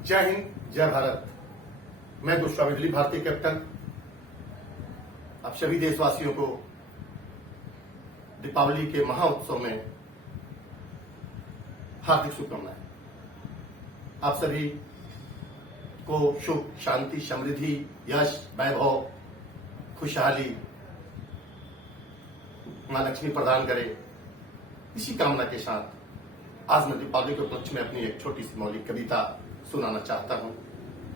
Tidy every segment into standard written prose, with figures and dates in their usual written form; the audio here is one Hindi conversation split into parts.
जय हिंद, जय भारत। मैं गोस्वामी दिलीप, भारतीय कैप्टन। आप सभी देशवासियों को दीपावली के महाउत्सव में हार्दिक शुभकामनाएं। आप सभी को सुख, शांति, समृद्धि, यश, वैभव, खुशहाली मां लक्ष्मी प्रदान करे, इसी कामना के साथ आज मैं दीपावली के उपलक्ष्य में अपनी एक छोटी सी मौलिक कविता सुनाना चाहता हूं।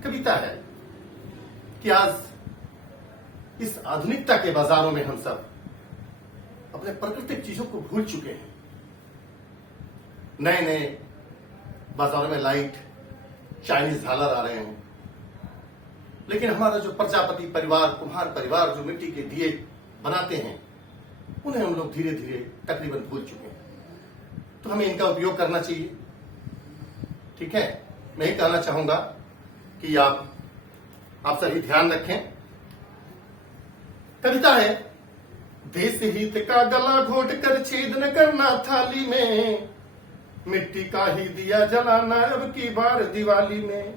कविता है कि आज इस आधुनिकता के बाजारों में हम सब अपने प्राकृतिक चीजों को भूल चुके हैं। नए नए बाजारों में लाइट, चाइनीज झालर आ रहे हैं, लेकिन हमारा जो प्रजापति परिवार, कुम्हार परिवार जो मिट्टी के दिए बनाते हैं, उन्हें हम लोग धीरे धीरे तकरीबन भूल चुके हैं। तो हमें इनका उपयोग करना चाहिए। ठीक है, मैं ही कहना चाहूंगा कि आप सभी ध्यान रखें। कविता है, देश हित का गला घोट कर छेद न करना थाली में, मिट्टी का ही दिया जलाना अब की बार दिवाली में।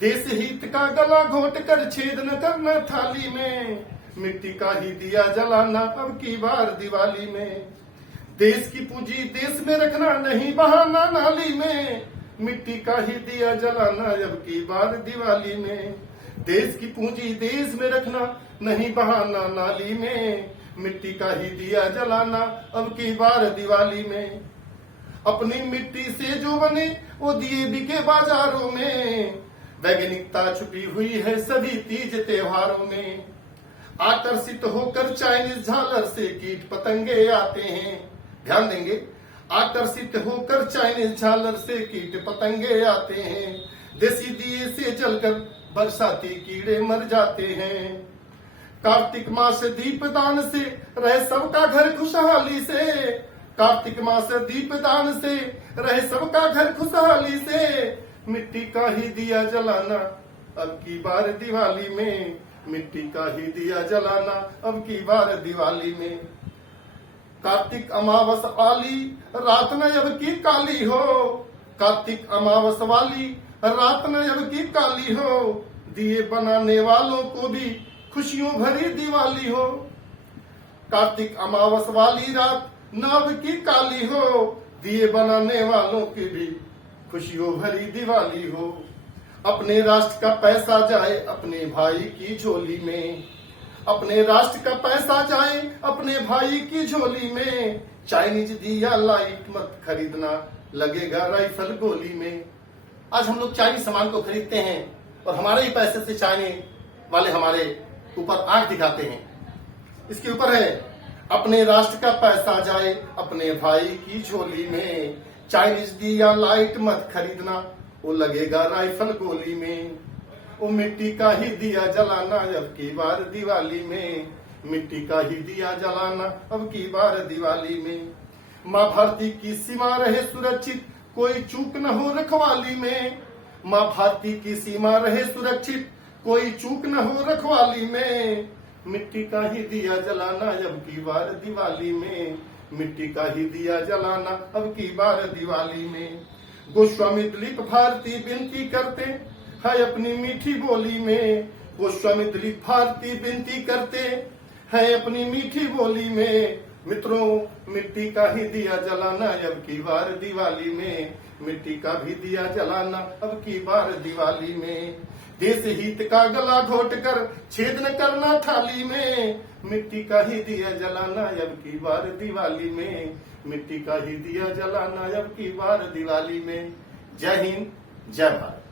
देश हित का गला घोट कर छेद न करना थाली में, मिट्टी का ही दिया जलाना अब की बार दिवाली में। देश की पूंजी देश में रखना नहीं बहाना नाली में, मिट्टी का ही दिया जलाना अब की बार दिवाली में। देश की पूंजी देश में रखना नहीं बहाना नाली में, मिट्टी का ही दिया जलाना अब की बार दिवाली में। अपनी मिट्टी से जो बने वो दिए बिके बाजारों में, वैज्ञानिकता छुपी हुई है सभी तीज त्योहारों में। आकर्षित होकर चाइनीज झालर से कीट पतंगे आते हैं, ध्यान देंगे। आकर्षित होकर चाइनीज झालर से कीट पतंगे आते हैं, देसी दिए से जलकर बरसाती कीड़े मर जाते हैं। कार्तिक मास दीपदान से रहे सबका घर खुशहाली से, कार्तिक मास दीपदान से रहे सबका घर खुशहाली से, मिट्टी का ही दिया जलाना अब की बार दिवाली में, मिट्टी का ही दिया जलाना अब की बार दिवाली में। कार्तिक अमावस वाली रात न अब की काली हो, कार्तिक अमावस वाली रात न अब की काली हो, दिए बनाने वालों को भी खुशियों भरी दिवाली हो। कार्तिक अमावस वाली रात न अब की काली हो, दिए बनाने वालों की भी खुशियों भरी दिवाली हो। अपने राष्ट्र का पैसा जाए अपने भाई की झोली में, अपने राष्ट्र का पैसा जाए अपने भाई की झोली में। चाइनीज दिया लाइट मत खरीदना लगेगा राइफल गोली में। आज हम लोग चाइनीज सामान को खरीदते हैं और हमारे ही पैसे से चाइनीज वाले हमारे ऊपर आंख दिखाते हैं। इसके ऊपर है, अपने राष्ट्र का पैसा जाए अपने भाई की झोली में, चाइनीज दिया लाइट मत खरीदना वो लगेगा राइफल गोली में। वो मिट्टी का ही दिया जलाना अब की बार दिवाली में, मिट्टी का ही दिया जलाना अब की बार दिवाली में। माँ भारती की सीमा रहे सुरक्षित कोई चूक न हो रखवाली में, माँ भारती की सीमा रहे सुरक्षित कोई चूक न हो रखवाली में। मिट्टी का ही दिया जलाना अब की बार दिवाली में, मिट्टी का ही दिया जलाना अब की बार दिवाली में। गोस्वामी दिलीप भारती विनती करते है अपनी मीठी बोली में, गोस्वामी दिलीप भारती विनती करते है अपनी मीठी बोली में। मित्रों, मिट्टी का ही दिया जलाना अब की बार दिवाली में, मिट्टी का भी दिया जलाना अब की बार दिवाली में। देश हित का गला घोट कर छेद न करना थाली में, मिट्टी का ही दिया जलाना अब की बार दिवाली में, मिट्टी का ही दिया जलाना अब की बार दिवाली में। जय हिंद, जय भारत।